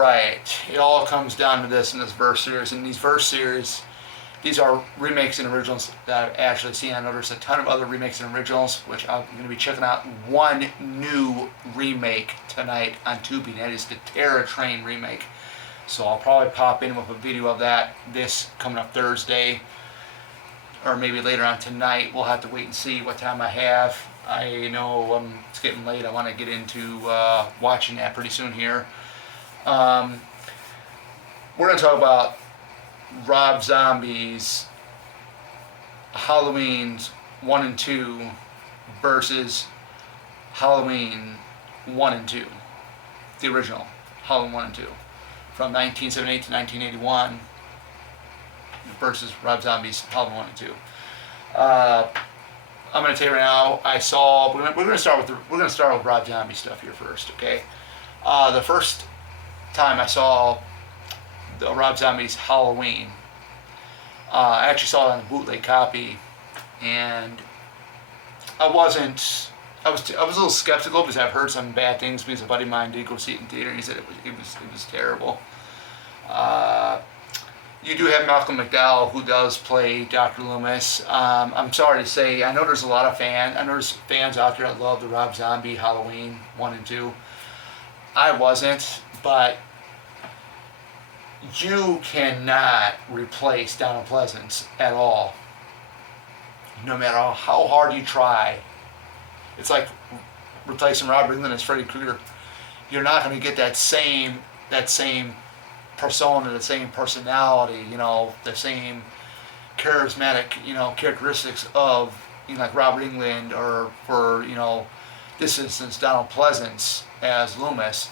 Right. It all comes down to this in this verse series. And these verse series, these are remakes and originals that I've actually seen. I know there's a ton of other remakes and originals, which I'm going to be checking out. One new remake tonight on Tubi, and that is the Terror Train remake. So I'll probably pop in with a video of that this coming up Thursday, or maybe later on tonight. We'll have to wait and see what time I have. I know it's getting late. I want to get into watching that pretty soon here. We're going to talk about Rob Zombie's Halloween 1 and 2 versus Halloween 1 and 2. The original Halloween 1 and 2. From 1978 to 1981 versus Rob Zombie's Halloween 1 and 2. I'm going to tell you right now, we're going to start with Rob Zombie stuff here first, okay? The first time I saw Rob Zombie's Halloween, I actually saw it on a bootleg copy, and I was a little skeptical because I've heard some bad things, because a buddy of mine did go see it in theater and he said it was terrible. You do have Malcolm McDowell, who does play Dr. Loomis. I'm sorry to say, I know there's a lot of there's fans out there that love the Rob Zombie Halloween 1 and 2. I wasn't, but you cannot replace Donald Pleasence at all. No matter how hard you try. It's like replacing Robert Englund as Freddy Krueger. You're not going to get that same persona, the same personality, the same charismatic, characteristics of, like Robert Englund, or for, this instance, Donald Pleasence as Loomis.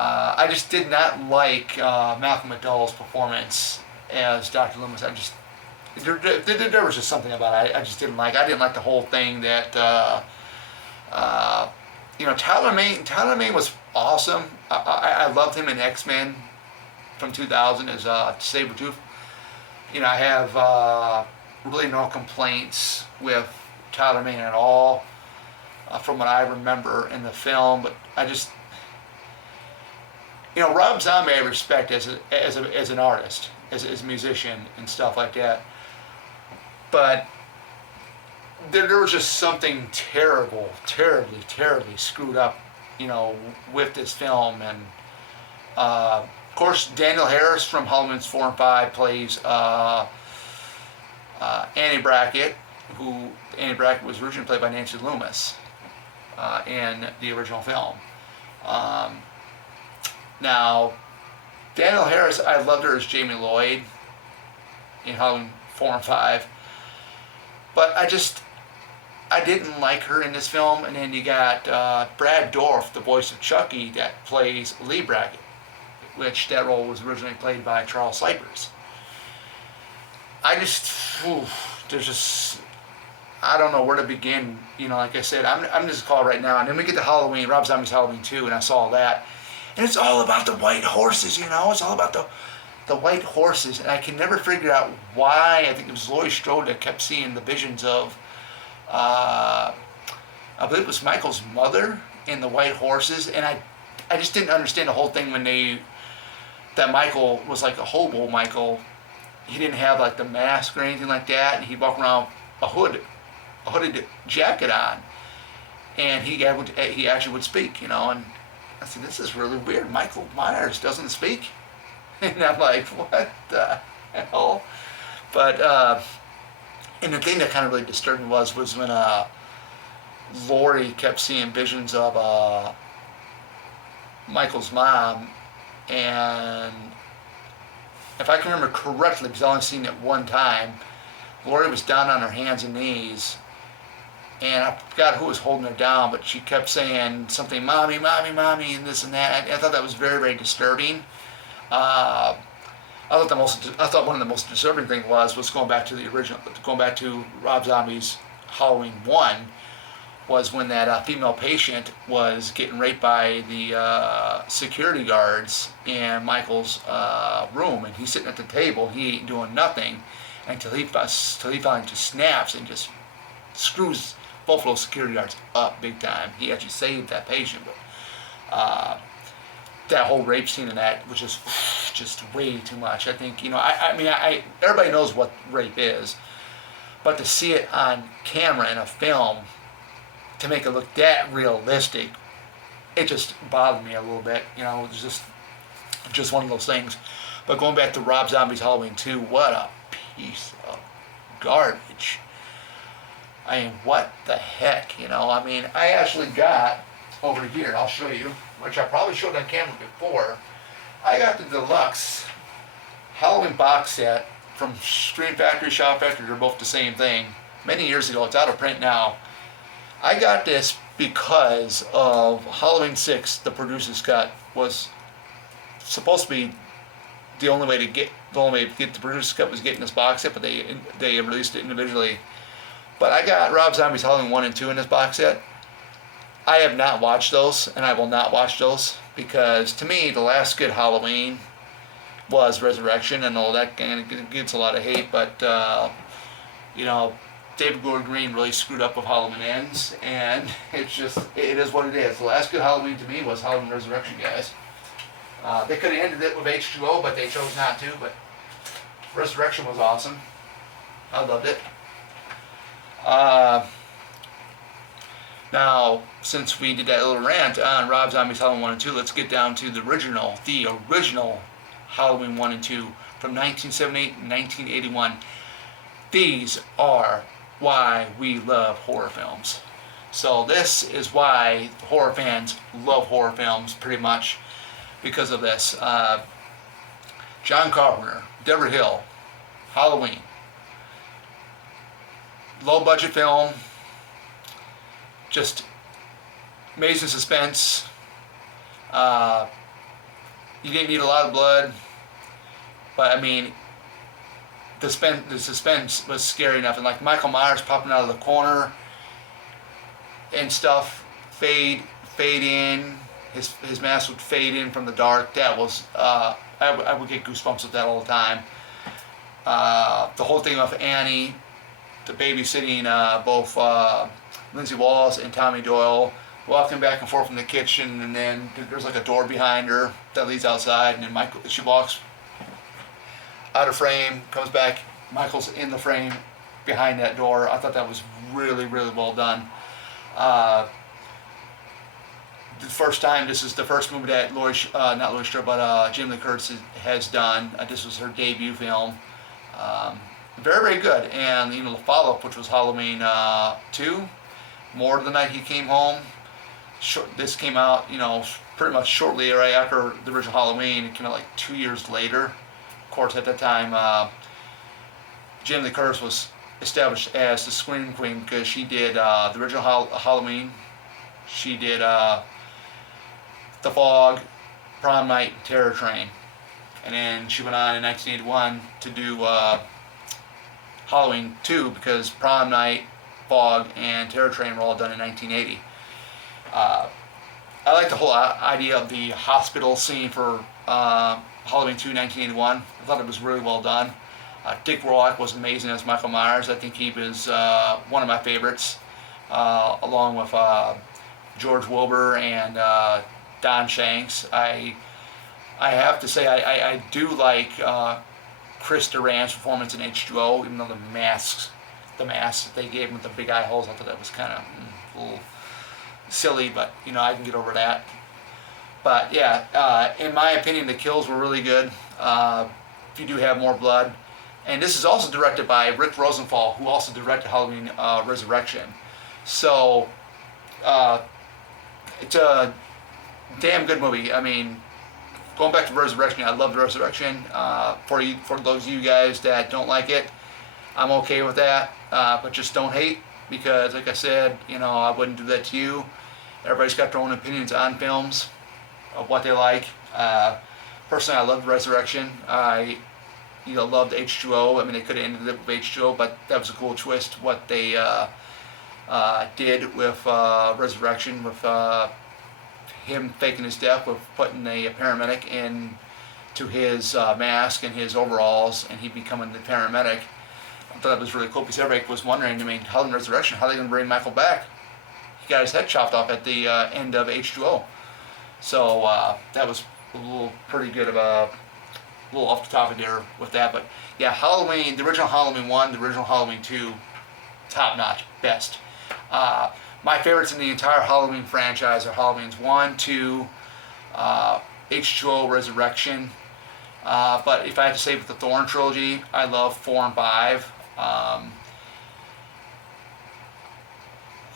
I just did not like Malcolm McDowell's performance as Dr. Loomis. There was just something about it I just didn't like. I didn't like the whole thing that, Tyler Mane was awesome. I loved him in X-Men from 2000 as Sabretooth. I have really no complaints with Tyler Mane at all from what I remember in the film, but I just, Rob Zombie I respect as an artist, as a musician and stuff like that, but there was just something terribly screwed up, with this film. And of course, Daniel Harris from Halloween 4 and 5 plays Annie Brackett, who Annie Brackett was originally played by Nancy Loomis in the original film. Now, Daniel Harris, I loved her as Jamie Lloyd in Halloween 4 and 5, but I didn't like her in this film. And then you got Brad Dourif, the voice of Chucky, that plays Lee Brackett, which that role was originally played by Charles Cypress. I don't know where to begin. Like I said, I'm just call it right now. And then we get to Halloween, Rob Zombie's Halloween 2, and I saw that. And it's all about the white horses, It's all about the white horses. And I can never figure out why. I think it was Laurie Strode that kept seeing the visions of, I believe it was Michael's mother in the white horses. And I just didn't understand the whole thing that Michael was like a hobo Michael. He didn't have like the mask or anything like that. And he'd walk around a hooded jacket on. And he actually would speak, And I said, this is really weird. Michael Myers doesn't speak. And I'm like, what the hell? But, and the thing that kind of really disturbed me was when Laurie kept seeing visions of Michael's mom. And if I can remember correctly, because I only seen it one time, Laurie was down on her hands and knees, and I forgot who was holding her down, but she kept saying something, "Mommy, mommy, mommy," and this and that. I thought that was very, very disturbing. I thought one of the most disturbing things was going back to Rob Zombie's Halloween 1, was when that female patient was getting raped by the security guards in Michael's room, and he's sitting at the table, he ain't doing nothing until he finally just snaps and just screws both of those security guards up big time. He actually saved that patient, but that whole rape scene in that, which is just way too much. I think, I mean, everybody knows what rape is, but to see it on camera in a film, to make it look that realistic, it just bothered me a little bit. It was just one of those things. But going back to Rob Zombie's Halloween 2, what a piece of garbage. I mean, what the heck, I mean, I actually got, over here, I'll show you, which I probably showed on camera before, I got the deluxe Halloween box set from Scream Factory, Shout Factory, they're both the same thing, many years ago. It's out of print now. I got this because of Halloween 6, the producer's cut was supposed to be the only way to get the producer's cut was getting this box set, but they released it individually. But I got Rob Zombie's Halloween 1 and 2 in this box set. I have not watched those, and I will not watch those, because to me, the last good Halloween was Resurrection, and all that kind of gets a lot of hate, but, David Gordon Green really screwed up with Halloween Ends, and it is what it is. The last good Halloween to me was Halloween Resurrection, guys. They could have ended it with H2O, but they chose not to, but Resurrection was awesome. I loved it. Now, since we did that little rant on Rob Zombie's Halloween 1 and 2, let's get down to the original Halloween 1 and 2 from 1978 and 1981. These are why we love horror films. So this is why horror fans love horror films, pretty much, because of this. John Carpenter, Deborah Hill, Halloween. Low budget film, just amazing suspense. You didn't need a lot of blood, but I mean, the suspense was scary enough. And like Michael Myers popping out of the corner and stuff, fade in, his mask would fade in from the dark. That was, I would get goosebumps with that all the time. The whole thing of Annie, the babysitting both Lindsay Walls and Tommy Doyle, walking back and forth from the kitchen, and then there's like a door behind her that leads outside, and then she walks out of frame, comes back, Michael's in the frame behind that door. I thought that was really, really well done. The first time, this is the first movie that not Laurie Strode, but Jamie Lee Curtis has done. This was her debut film. Very, very good. And the follow-up, which was Halloween 2, More the Night He Came Home. This came out, pretty much shortly right after the original Halloween. It came out like 2 years later. Of course, at that time, Jamie Lee Curtis was established as the Scream Queen because she did the original Halloween. She did The Fog, Prom Night, Terror Train. And then she went on in 1981 to do Halloween 2 because Prom Night, Fog, and Terror Train were all done in 1980. I like the whole idea of the hospital scene for Halloween 2, 1981. I thought it was really well done. Dick Warlock was amazing as Michael Myers. I think he was one of my favorites, along with George Wilbur and Don Shanks. I have to say I do like Chris Durand's performance in H2O, even though the mask that they gave him with the big eye holes, I thought that was kind of a little silly, but I can get over that. But yeah, in my opinion, the kills were really good. If you do have more blood. And this is also directed by Rick Rosenthal, who also directed Halloween Resurrection. So it's a damn good movie. I mean, going back to Resurrection, I love Resurrection. For those of you guys that don't like it, I'm okay with that. But just don't hate, because like I said, I wouldn't do that to you. Everybody's got their own opinions on films of what they like. Personally, I loved Resurrection. I loved H2O. I mean, they could have ended it with H2O, but that was a cool twist what they did with Resurrection, with him faking his death, with putting a paramedic into his mask and his overalls, and he becoming the paramedic. I thought that was really cool because everybody was wondering, Halloween Resurrection, how are they going to bring Michael back? He got his head chopped off at the end of H2O. So that was a little pretty good of a little off the top of there with that. But yeah, Halloween, the original Halloween 1, the original Halloween 2, top notch, best. My favorites in the entire Halloween franchise are Halloween's 1, 2, H2O Resurrection. But if I had to say with the Thorn trilogy, I love 4 and 5.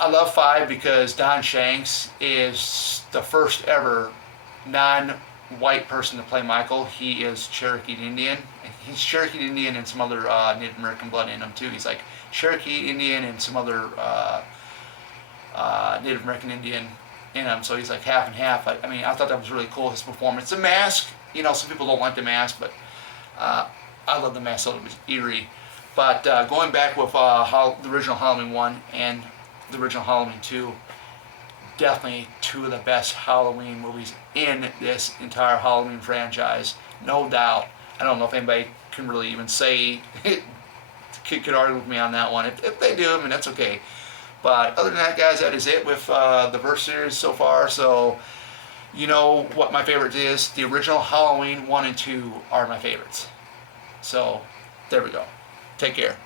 I love 5 because Don Shanks is the first ever non-white person to play Michael. He is Cherokee Indian. He's Cherokee Indian and some other Native American blood in him too. He's like Cherokee Indian and some other Native American Indian in him. So he's like half and half. I mean, I thought that was really cool, his performance. The mask, you know, some people don't like the mask, but I love the mask, so it was eerie. But going back with the original Halloween 1 and the original Halloween 2, definitely 2 of the best Halloween movies in this entire Halloween franchise, no doubt. I don't know if anybody can really even say, could argue with me on that one. If they do, I mean, that's okay. But other than that, guys, that is it with the Verse series so far. So, you know what my favorite is. The original Halloween 1 and 2 are my favorites. So, there we go. Take care.